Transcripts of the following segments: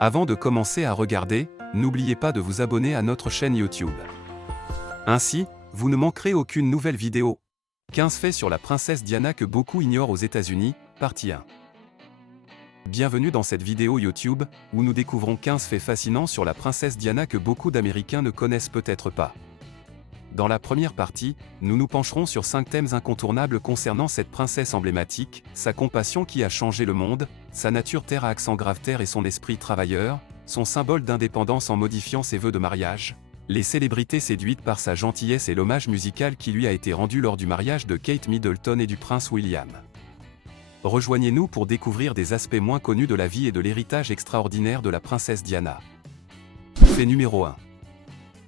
Avant de commencer à regarder, n'oubliez pas de vous abonner à notre chaîne YouTube. Ainsi, vous ne manquerez aucune nouvelle vidéo. 15 faits sur la princesse Diana que beaucoup ignorent aux États-Unis, partie 1. Bienvenue dans cette vidéo YouTube, où nous découvrons 15 faits fascinants sur la princesse Diana que beaucoup d'Américains ne connaissent peut-être pas. Dans la première partie, nous nous pencherons sur 5 thèmes incontournables concernant cette princesse emblématique, sa compassion qui a changé le monde, sa nature terre à accent grave terre et son esprit travailleur, son symbole d'indépendance en modifiant ses vœux de mariage, les célébrités séduites par sa gentillesse et l'hommage musical qui lui a été rendu lors du mariage de Kate Middleton et du prince William. Rejoignez-nous pour découvrir des aspects moins connus de la vie et de l'héritage extraordinaire de la princesse Diana. Fait numéro 1.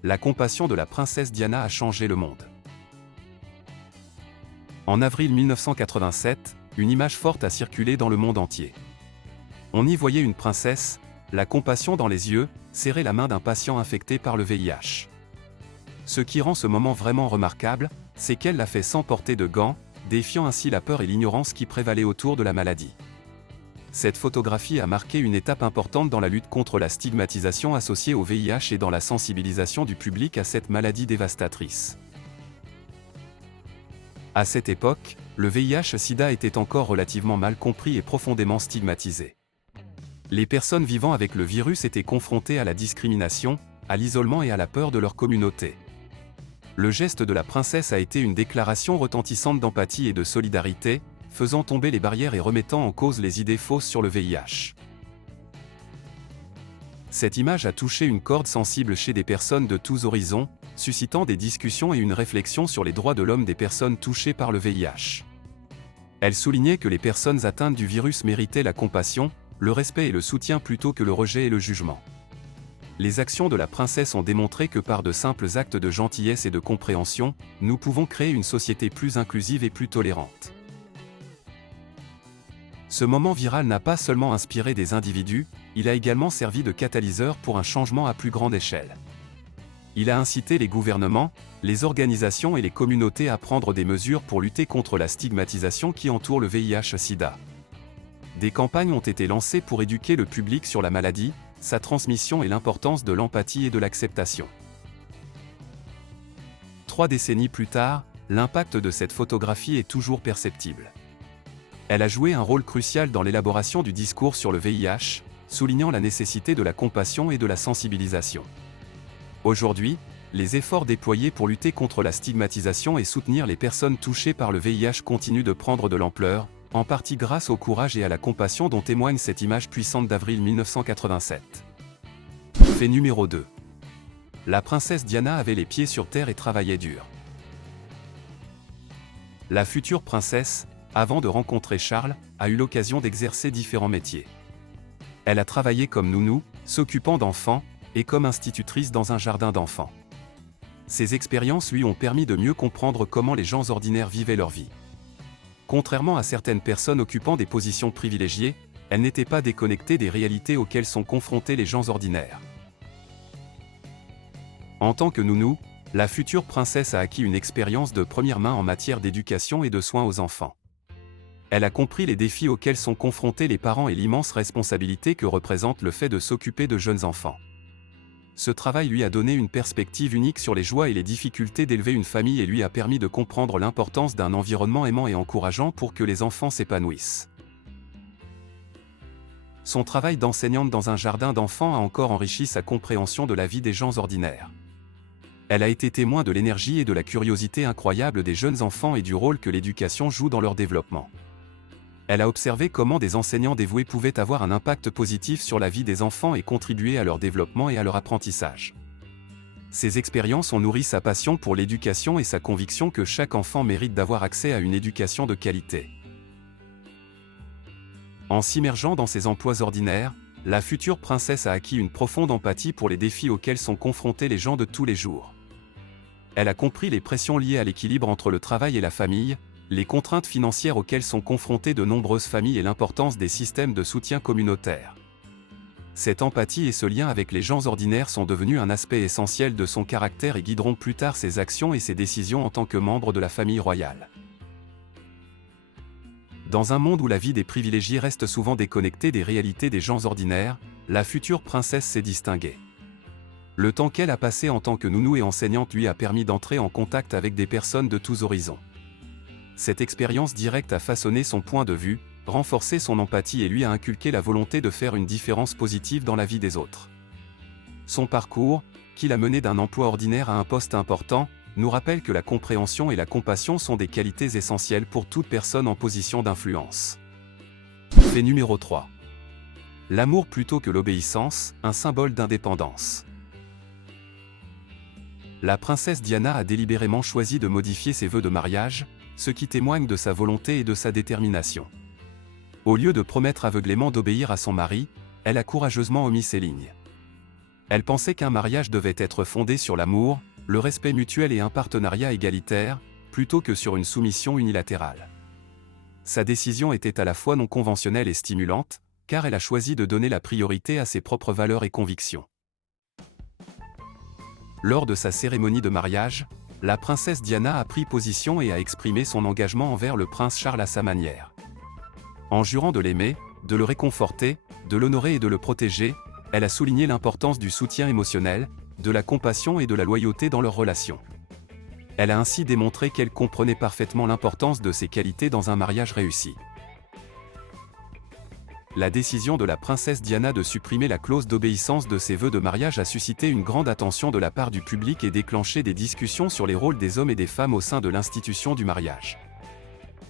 La compassion de la princesse Diana a changé le monde. En avril 1987, une image forte a circulé dans le monde entier. On y voyait une princesse, la compassion dans les yeux, serrer la main d'un patient infecté par le VIH. Ce qui rend ce moment vraiment remarquable, c'est qu'elle l'a fait sans porter de gants, défiant ainsi la peur et l'ignorance qui prévalaient autour de la maladie. Cette photographie a marqué une étape importante dans la lutte contre la stigmatisation associée au VIH et dans la sensibilisation du public à cette maladie dévastatrice. À cette époque, le VIH-Sida était encore relativement mal compris et profondément stigmatisé. Les personnes vivant avec le virus étaient confrontées à la discrimination, à l'isolement et à la peur de leur communauté. Le geste de la princesse a été une déclaration retentissante d'empathie et de solidarité, faisant tomber les barrières et remettant en cause les idées fausses sur le VIH. Cette image a touché une corde sensible chez des personnes de tous horizons, suscitant des discussions et une réflexion sur les droits de l'homme des personnes touchées par le VIH. Elle soulignait que les personnes atteintes du virus méritaient la compassion, le respect et le soutien plutôt que le rejet et le jugement. Les actions de la princesse ont démontré que par de simples actes de gentillesse et de compréhension, nous pouvons créer une société plus inclusive et plus tolérante. Ce moment viral n'a pas seulement inspiré des individus, il a également servi de catalyseur pour un changement à plus grande échelle. Il a incité les gouvernements, les organisations et les communautés à prendre des mesures pour lutter contre la stigmatisation qui entoure le VIH-Sida. Des campagnes ont été lancées pour éduquer le public sur la maladie, sa transmission et l'importance de l'empathie et de l'acceptation. 3 décennies plus tard, l'impact de cette photographie est toujours perceptible. Elle a joué un rôle crucial dans l'élaboration du discours sur le VIH, soulignant la nécessité de la compassion et de la sensibilisation. Aujourd'hui, les efforts déployés pour lutter contre la stigmatisation et soutenir les personnes touchées par le VIH continuent de prendre de l'ampleur, en partie grâce au courage et à la compassion dont témoigne cette image puissante d'avril 1987. Fait numéro 2. La princesse Diana avait les pieds sur terre et travaillait dur. La future princesse, avant de rencontrer Charles, a eu l'occasion d'exercer différents métiers. Elle a travaillé comme nounou, s'occupant d'enfants, et comme institutrice dans un jardin d'enfants. Ces expériences lui ont permis de mieux comprendre comment les gens ordinaires vivaient leur vie. Contrairement à certaines personnes occupant des positions privilégiées, elle n'était pas déconnectée des réalités auxquelles sont confrontés les gens ordinaires. En tant que nounou, la future princesse a acquis une expérience de première main en matière d'éducation et de soins aux enfants. Elle a compris les défis auxquels sont confrontés les parents et l'immense responsabilité que représente le fait de s'occuper de jeunes enfants. Ce travail lui a donné une perspective unique sur les joies et les difficultés d'élever une famille et lui a permis de comprendre l'importance d'un environnement aimant et encourageant pour que les enfants s'épanouissent. Son travail d'enseignante dans un jardin d'enfants a encore enrichi sa compréhension de la vie des gens ordinaires. Elle a été témoin de l'énergie et de la curiosité incroyable des jeunes enfants et du rôle que l'éducation joue dans leur développement. Elle a observé comment des enseignants dévoués pouvaient avoir un impact positif sur la vie des enfants et contribuer à leur développement et à leur apprentissage. Ces expériences ont nourri sa passion pour l'éducation et sa conviction que chaque enfant mérite d'avoir accès à une éducation de qualité. En s'immergeant dans ses emplois ordinaires, la future princesse a acquis une profonde empathie pour les défis auxquels sont confrontés les gens de tous les jours. Elle a compris les pressions liées à l'équilibre entre le travail et la famille, les contraintes financières auxquelles sont confrontées de nombreuses familles et l'importance des systèmes de soutien communautaire. Cette empathie et ce lien avec les gens ordinaires sont devenus un aspect essentiel de son caractère et guideront plus tard ses actions et ses décisions en tant que membre de la famille royale. Dans un monde où la vie des privilégiés reste souvent déconnectée des réalités des gens ordinaires, la future princesse s'est distinguée. Le temps qu'elle a passé en tant que nounou et enseignante lui a permis d'entrer en contact avec des personnes de tous horizons. Cette expérience directe a façonné son point de vue, renforcé son empathie et lui a inculqué la volonté de faire une différence positive dans la vie des autres. Son parcours, qui l'a mené d'un emploi ordinaire à un poste important, nous rappelle que la compréhension et la compassion sont des qualités essentielles pour toute personne en position d'influence. Fait numéro 3. L'amour plutôt que l'obéissance, un symbole d'indépendance. La princesse Diana a délibérément choisi de modifier ses vœux de mariage, ce qui témoigne de sa volonté et de sa détermination. Au lieu de promettre aveuglément d'obéir à son mari, elle a courageusement omis ces lignes. Elle pensait qu'un mariage devait être fondé sur l'amour, le respect mutuel et un partenariat égalitaire, plutôt que sur une soumission unilatérale. Sa décision était à la fois non conventionnelle et stimulante, car elle a choisi de donner la priorité à ses propres valeurs et convictions. Lors de sa cérémonie de mariage, la princesse Diana a pris position et a exprimé son engagement envers le prince Charles à sa manière. En jurant de l'aimer, de le réconforter, de l'honorer et de le protéger, elle a souligné l'importance du soutien émotionnel, de la compassion et de la loyauté dans leur relation. Elle a ainsi démontré qu'elle comprenait parfaitement l'importance de ces qualités dans un mariage réussi. La décision de la princesse Diana de supprimer la clause d'obéissance de ses vœux de mariage a suscité une grande attention de la part du public et déclenché des discussions sur les rôles des hommes et des femmes au sein de l'institution du mariage.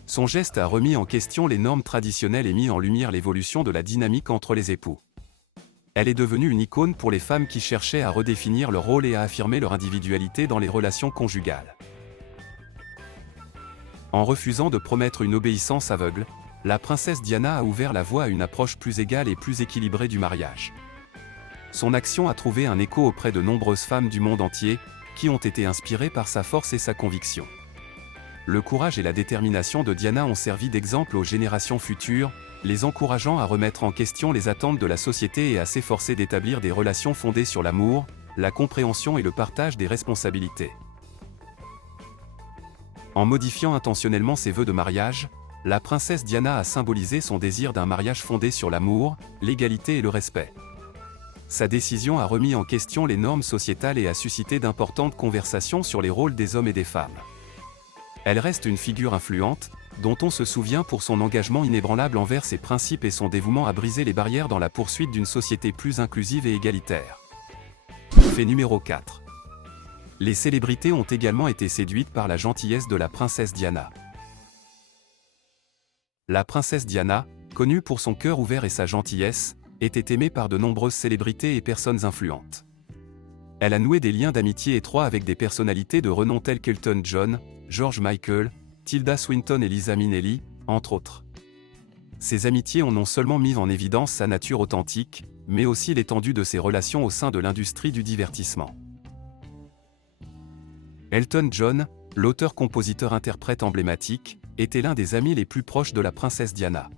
Son geste a remis en question les normes traditionnelles et mis en lumière l'évolution de la dynamique entre les époux. Elle est devenue une icône pour les femmes qui cherchaient à redéfinir leur rôle et à affirmer leur individualité dans les relations conjugales. En refusant de promettre une obéissance aveugle, la princesse Diana a ouvert la voie à une approche plus égale et plus équilibrée du mariage. Son action a trouvé un écho auprès de nombreuses femmes du monde entier, qui ont été inspirées par sa force et sa conviction. Le courage et la détermination de Diana ont servi d'exemple aux générations futures, les encourageant à remettre en question les attentes de la société et à s'efforcer d'établir des relations fondées sur l'amour, la compréhension et le partage des responsabilités. En modifiant intentionnellement ses vœux de mariage, la princesse Diana a symbolisé son désir d'un mariage fondé sur l'amour, l'égalité et le respect. Sa décision a remis en question les normes sociétales et a suscité d'importantes conversations sur les rôles des hommes et des femmes. Elle reste une figure influente, dont on se souvient pour son engagement inébranlable envers ses principes et son dévouement à briser les barrières dans la poursuite d'une société plus inclusive et égalitaire. Fait numéro 4. Les célébrités ont également été séduites par la gentillesse de la princesse Diana. La princesse Diana, connue pour son cœur ouvert et sa gentillesse, était aimée par de nombreuses célébrités et personnes influentes. Elle a noué des liens d'amitié étroits avec des personnalités de renom telles qu'Elton John, George Michael, Tilda Swinton et Liza Minnelli, entre autres. Ces amitiés ont non seulement mis en évidence sa nature authentique, mais aussi l'étendue de ses relations au sein de l'industrie du divertissement. Elton John, l'auteur-compositeur-interprète emblématique, était l'un des amis les plus proches de la princesse Diana.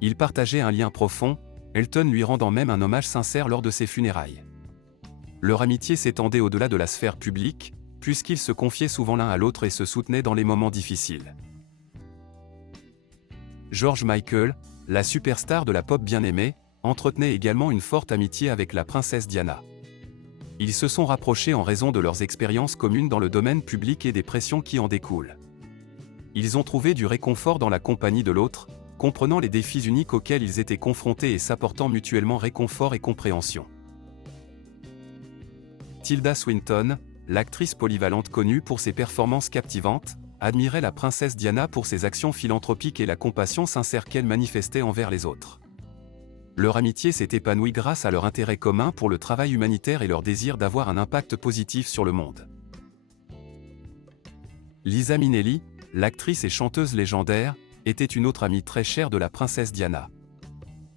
Ils partageaient un lien profond, Elton lui rendant même un hommage sincère lors de ses funérailles. Leur amitié s'étendait au-delà de la sphère publique, puisqu'ils se confiaient souvent l'un à l'autre et se soutenaient dans les moments difficiles. George Michael, la superstar de la pop bien-aimée, entretenait également une forte amitié avec la princesse Diana. Ils se sont rapprochés en raison de leurs expériences communes dans le domaine public et des pressions qui en découlent. Ils ont trouvé du réconfort dans la compagnie de l'autre, comprenant les défis uniques auxquels ils étaient confrontés et s'apportant mutuellement réconfort et compréhension. Tilda Swinton, l'actrice polyvalente connue pour ses performances captivantes, admirait la princesse Diana pour ses actions philanthropiques et la compassion sincère qu'elle manifestait envers les autres. Leur amitié s'est épanouie grâce à leur intérêt commun pour le travail humanitaire et leur désir d'avoir un impact positif sur le monde. Liza Minnelli, l'actrice et chanteuse légendaire, était une autre amie très chère de la princesse Diana.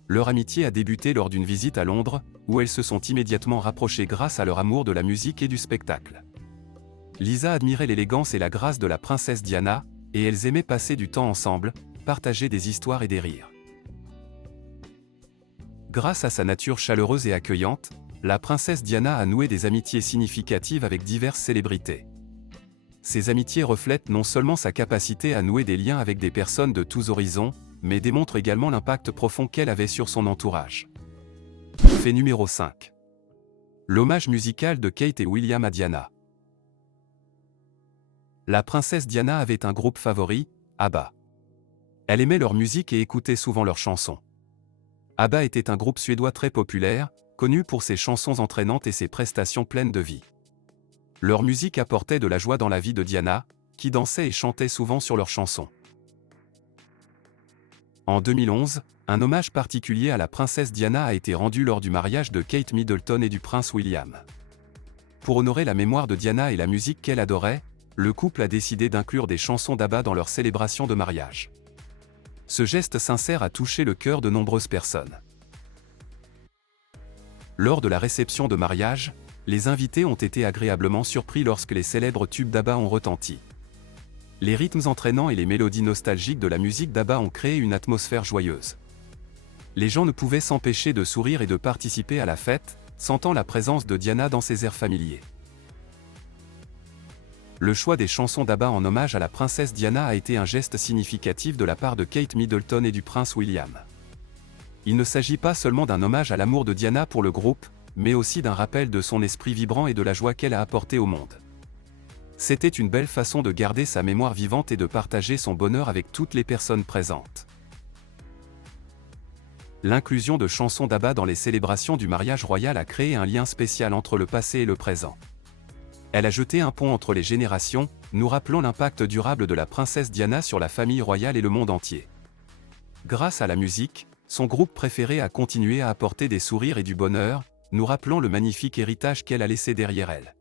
Leur amitié a débuté lors d'une visite à Londres, où elles se sont immédiatement rapprochées grâce à leur amour de la musique et du spectacle. Liza admirait l'élégance et la grâce de la princesse Diana, et elles aimaient passer du temps ensemble, partager des histoires et des rires. Grâce à sa nature chaleureuse et accueillante, la princesse Diana a noué des amitiés significatives avec diverses célébrités. Ces amitiés reflètent non seulement sa capacité à nouer des liens avec des personnes de tous horizons, mais démontrent également l'impact profond qu'elle avait sur son entourage. Fait numéro 5. L'hommage musical de Kate et William à Diana. La princesse Diana avait un groupe favori, ABBA. Elle aimait leur musique et écoutait souvent leurs chansons. ABBA était un groupe suédois très populaire, connu pour ses chansons entraînantes et ses prestations pleines de vie. Leur musique apportait de la joie dans la vie de Diana, qui dansait et chantait souvent sur leurs chansons. En 2011, un hommage particulier à la princesse Diana a été rendu lors du mariage de Kate Middleton et du prince William. Pour honorer la mémoire de Diana et la musique qu'elle adorait, le couple a décidé d'inclure des chansons d'ABBA dans leur célébration de mariage. Ce geste sincère a touché le cœur de nombreuses personnes. Lors de la réception de mariage, les invités ont été agréablement surpris lorsque les célèbres tubes d'ABBA ont retenti. Les rythmes entraînants et les mélodies nostalgiques de la musique d'ABBA ont créé une atmosphère joyeuse. Les gens ne pouvaient s'empêcher de sourire et de participer à la fête, sentant la présence de Diana dans ses airs familiers. Le choix des chansons d'ABBA en hommage à la princesse Diana a été un geste significatif de la part de Kate Middleton et du prince William. Il ne s'agit pas seulement d'un hommage à l'amour de Diana pour le groupe, mais aussi d'un rappel de son esprit vibrant et de la joie qu'elle a apportée au monde. C'était une belle façon de garder sa mémoire vivante et de partager son bonheur avec toutes les personnes présentes. L'inclusion de chansons d'ABBA dans les célébrations du mariage royal a créé un lien spécial entre le passé et le présent. Elle a jeté un pont entre les générations, nous rappelant l'impact durable de la princesse Diana sur la famille royale et le monde entier. Grâce à la musique, son groupe préféré a continué à apporter des sourires et du bonheur, nous rappelant le magnifique héritage qu'elle a laissé derrière elle.